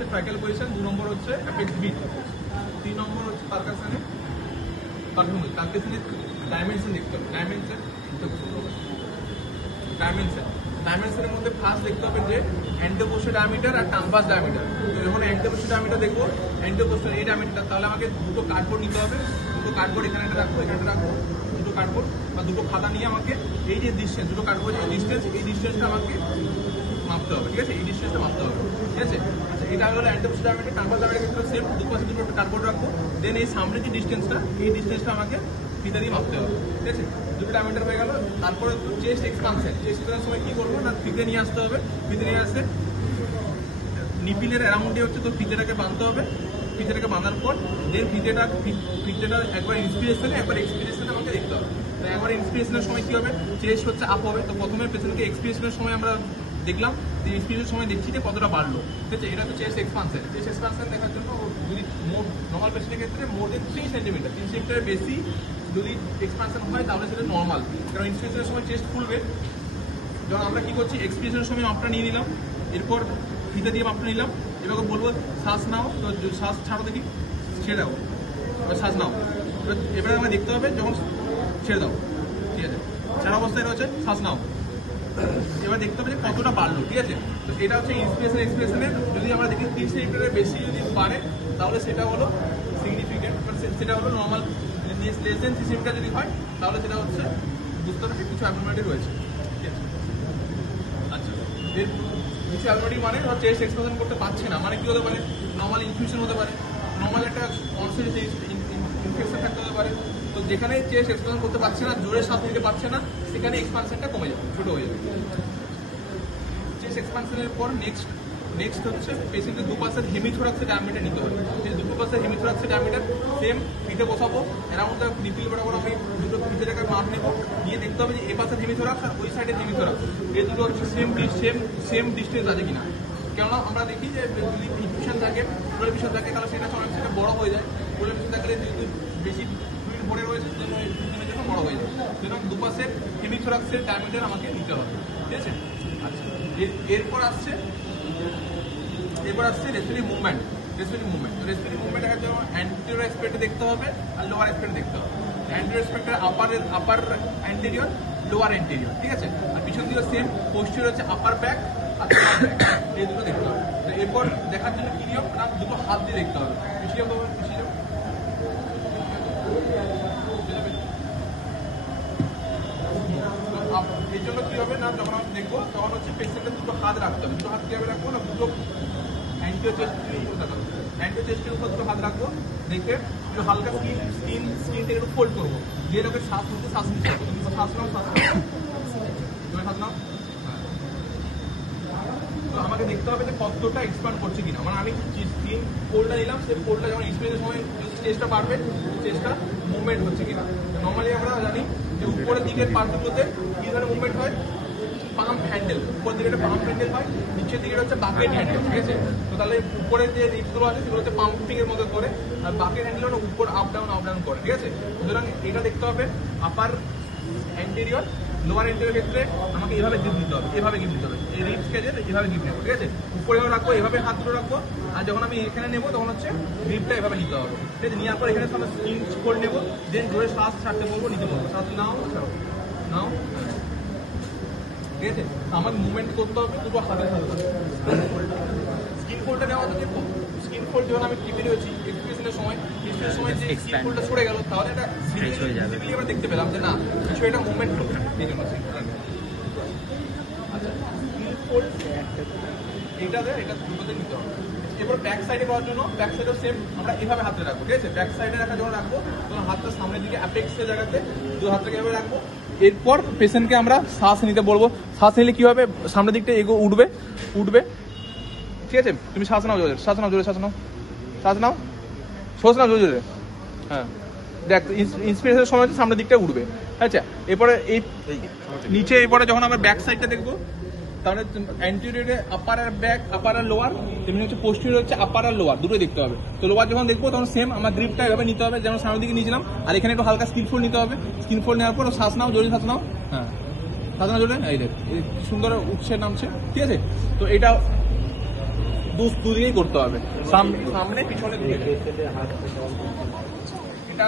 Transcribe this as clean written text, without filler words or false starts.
হচ্ছে ট্রাইকেল পজিশন, 2 নম্বর হচ্ছে apex bit, 3 নম্বর হচ্ছে কার্কাসনে ডাইমেনশন দেখতে হবে। ডাইমেনশনের মধ্যে ফার্স্ট দেখতে হবে যে অ্যান্টিপোস্টার ডায়ামিটার আর টাম্পাস ডায়ামিটার। তো যখন অ্যান্টিপোস্টার ডায়ামিটার দেখবো, অ্যান্টিপোস্টার এই ডায়ামিটার, তাহলে আমাকে দুটো কার্ডবোর্ড নিতে হবে। দুটো কার্ডবোর্ড এখানে রাখবো, দুটো কার্ডবোর্ড বা দুটো খাতা নিয়ে আমাকে এই যে ডিস্টেন্স, দুটো কার্ডবোর্ড এই ডিস্টেন্সটা আমাকে মাপতে হবে, ঠিক আছে? এই ডিস্টেন্সটা মাপতে হবে, ঠিক আছে? আচ্ছা, এটা হলো অ্যান্টিপোস্টার ডায়ামিটার। টাম্পাস ডায়ামিটার ক্ষেত্রে সেম, দুপাশে দুটো কার্ডবোর্ড রাখবো। দেন এই সামনে যে ডিস্টেন্সটা, এই ডিস্টেন্সটা আমাকে ফিতা দিয়ে মাপতে হবে, ঠিক আছে? দুটো ডায়ামিটার হয়ে গেল। তারপরে চেস্ট এক্সপানশন, সময় কি করবো না, ফিতে নিয়ে আসতে হবে। ফিতে নিয়ে আসতে নিপিলের অ্যারাউন্ডে হচ্ছে তো ফিতেটাকে বাঁধতে হবে। ফিতেটাকে বাঁধার পর দেন ফিতেটা একবার ইন্সপিরেশনে একবার এক্সপিরেশনে আমাকে দেখতে হবে। তো একবার ইন্সপিরেশনের সময় কি হবে, চেস্ট হচ্ছে আপ হবে। তো প্রথমে পেছনকে এক্সপিরেশনের সময় আমরা দেখলাম যে ইন্সপিরেশনের সময় দেখছি যে কতটা বাড়লো, ঠিক আছে? এটা হচ্ছে চেস্ট এক্সপানশন। চেস্ট এক্সপানশন দেখার জন্য যদি নর্মাল পেশেন্টের ক্ষেত্রে মোর দেন 3 সেন্টিমিটারের বেশি যদি এক্সপানশন হয় তাহলে সেটা নর্মাল, কারণ ইন্সপিরেশনের সময় চেস্ট ফুলবে। যখন আমরা কি করছি, এক্সপিরেশনের সময় মাপটা নিয়ে নিলাম, এরপর ফিতে দিয়ে মাপটা নিলাম। এবার বলবো শ্বাস নাও, তো শ্বাস ছাড়ো, দেখি ছেড়ে দাও, এবার শ্বাস নাও। এবারে আমাকে দেখতে হবে যখন ছেড়ে দাও, ঠিক আছে? ছাড়া অবস্থায় রয়েছে শ্বাস নাও, এবার দেখতে হবে যে কতটা বাড়লো, ঠিক আছে? তো এটা হচ্ছে ইন্সপিরেশন এক্সপিরেশনের। যদি আমরা দেখি 30 সেন্টিমিটারের বেশি যদি বাড়ে তাহলে সেটা হলো সিগনিফিকেন্ট, সেটা হলো নর্মাল। লেস দেন 3 সেন্টিমিটার যদি হয় তাহলে সেটা হচ্ছে বুঝতে হবে কিছু অ্যাবনর্মালিটি রয়েছে, ঠিক আছে? আচ্ছা, এর কিছু অ্যাবনর্মালিটি মানে চেস্ট এক্সপ্রেশন করতে পারছে না, মানে কি হতে পারে, নর্মাল ইনফিউশন হতে পারে, নর্মাল একটা কনসেন্ট ইনফেকশন থাকতে হতে পারে। তো যেখানে চেস্ট এক্সপ্রেশন করতে পারছে না, জোরে শ্বাস নিতে পারছে না, সেখানে এক্সপানশনটা কমে যাবে, ছোটো হয়ে যাবে। চেস্ট এক্সপানশনের পর নেক্সট হচ্ছে পেশেন্টের দুপাশের হেমিথোরাক্সের ডায়ামিটার নিতে হবে। সেই দুটো পাশের হেমিথোরাক্সের ডায়ামিটার সেম ফিতে বসাবো, অ্যারাউন্ড দ্য নিপিল বরাবর আমি দুটো ফিতে জায়গায় মাপ নেবো, নিয়ে দেখতে হবে যে এ পাশের হেমিথোরাক্স আর ওই সাইডের হেমিথোরাক্স এই দুটো হচ্ছে সেম ডিস্টেন্স আছে কিনা। কেননা আমরা দেখি যে যদি ইনফিউশন থাকে, প্রোলেভিশন থাকে, তাহলে সেটা অনেক সেটা বড় হয়ে যায়। প্রোলেভিশন থাকলে যেহেতু বেশি ফ্লুইড ভরে রয়েছে জন্য বড় হয়ে যায়। সুতরাং দুপাশের হেমিথোরাক্সের ডায়ামিটার আমাকে নিতে হবে, ঠিক আছে? আচ্ছা, এরপর আসছে রেসপিরেটরি মুভমেন্ট। রেসপিরেটরি মুভমেন্ট দেখার জন্য অ্যান্টেরিয়র অ্যাসপেক্ট দেখতে হবে আর লোয়ার অ্যাসপেক্ট দেখতে হবে। অ্যান্টেরিয়র অ্যাসপেক্টের আপার অ্যান্টেরিয়র, লোয়ার অ্যান্টেরিয়র, ঠিক আছে? আর পিছন দিকে সেম পোস্টার হচ্ছে আপার ব্যাক আর লোয়ার ব্যাক, এই দুটো দেখতে হবে। তো এরপর দেখার জন্য কি নিয়ম না, দুটো হাত দিয়ে দেখতে হবে। পিছিয়ে যাবো, এই জন্য কি হবে না, যখন আমরা দেখবো তখন হচ্ছে পেশেন্টের দুটো হাত রাখতে হবে। দুটো হাত কীভাবে রাখবো না, দুটো অ্যান্টিও চেস্টের উপর দুটো হাত রাখবো, দেখে একটু হালকা স্কিনটা একটু ফোল্ড করবো, দিয়ে লোকের শ্বাস নিতে শ্বাস নিতে হবে। তুমি শ্বাস নাও, তো আমাকে দেখতে হবে যে কতটা এক্সপ্যান্ড করছে কিনা। মানে আমি স্কিন ফোল্ডটা নিলাম, সেই ফোল্ডটা যখন এক্সপিরিয়েন্সের সময় চেস্টটা বাড়বে, চেস্টটা মুভমেন্ট হচ্ছে কিনা। নর্মালি আমরা জানি যে উপরের দিকের পার্টগুলোতে কী ধরনের মুভমেন্ট হয়, পাম্প হ্যান্ডেল, উপর দিকে একটা পাম্প হ্যান্ডেল হয়, নিচের দিকে হচ্ছে বাকেট হ্যান্ডেল, ঠিক আছে? তো তাহলে উপরে যে রিপগুলো আছে সেগুলো হচ্ছে পাম্পিং এর মতো করে, আর বাকেট হ্যান্ডেল হলো উপর আপ ডাউন করে, ঠিক আছে? সুতরাং এটা দেখতে হবে আপার অ্যান্টেরিয়র, লোয়ার অ্যান্টেরিয়র ক্ষেত্রে আমাকে এভাবে গিফট দিতে হবে, এই রিপ স্কেচের এভাবে গিফট নেবো, ঠিক আছে? উপরে রাখবো, এভাবে হাত দুটো রাখবো, আর যখন আমি এখানে নেবো তখন হচ্ছে রিপটা এভাবে নিতে হবে, ঠিক আছে? নেওয়ার পর এখানে সব স্কিন করে নেবো, দেন জোরে শ্বাস ছাড়তে বলবো, নিতে বলবো, শ্বাস নাও ছাড়ো, নাও, ঠিক আছে? আমার মুভমেন্ট করতে হবে দুটো হাতের সাথে। স্কিন ফোল্ডটা নেওয়া হচ্ছে, স্কিন ফোল্ড যখন আমি টিপে রয়েছি এক্সপ্রেশনের সময় যে স্কিন ফোল্ডটা সরে গেল, তাহলে এটা ভিজিবিলি আমরা দেখতে পেলাম যে না কিছু এটা মুভমেন্ট হলো, এই জন্য। আচ্ছা, স্কিন ফোল্ড এটা দুটোতে নিতে হবে। এরপর ব্যাক সাইডে করার জন্য ব্যাক সাইডেও সেম আমরা এভাবে হাতে রাখবো, ঠিক আছে? ব্যাক সাইডে রাখা যখন রাখবো তখন হাতটা সামনের দিকে অ্যাপেক্সের জায়গাতে দু হাতটাকে এভাবে রাখবো। এরপর পেশেন্টকে আমরা শ্বাস নিতে বলবো। শ্বাস নিলে কী হবে, সামনের দিকটা উঠবে, ঠিক আছে? তুমি শ্বাস নাও জোরে, শ্বাস নাও জোরে, হ্যাঁ। দেখ ইন্সপিরেশনের সময় হচ্ছে সামনের দিকটা উঠবে, আচ্ছা? এরপরে নিচে এরপরে যখন আমরা ব্যাক সাইডটা দেখবো তাহলে অ্যান্টিরিয়রে আপার আর ব্যাক, আপার আর লোয়ার, তেমনি হচ্ছে পোস্টিরিয়র হচ্ছে আপার আর লোয়ার, দুটোই দেখতে হবে। তো লোয়ার যখন দেখবো তখন সেম আমার গ্রিপটা এভাবে নিতে হবে যেমন সামনের দিকে নিয়েছিলাম, আর এখানে একটু হালকা স্কিন ফোল্ড নিতে হবে। স্কিন ফোল্ড নেওয়ার পর শ্বাস নাও, জোরে শ্বাস নাও, হ্যাঁ, শ্বাস নাও জোরে, এই দেখ সুন্দর উঠছে নামছে, ঠিক আছে? তো এটা দুদিকেই করতে হবে, সামনে পিছনে দুদিকে। এটা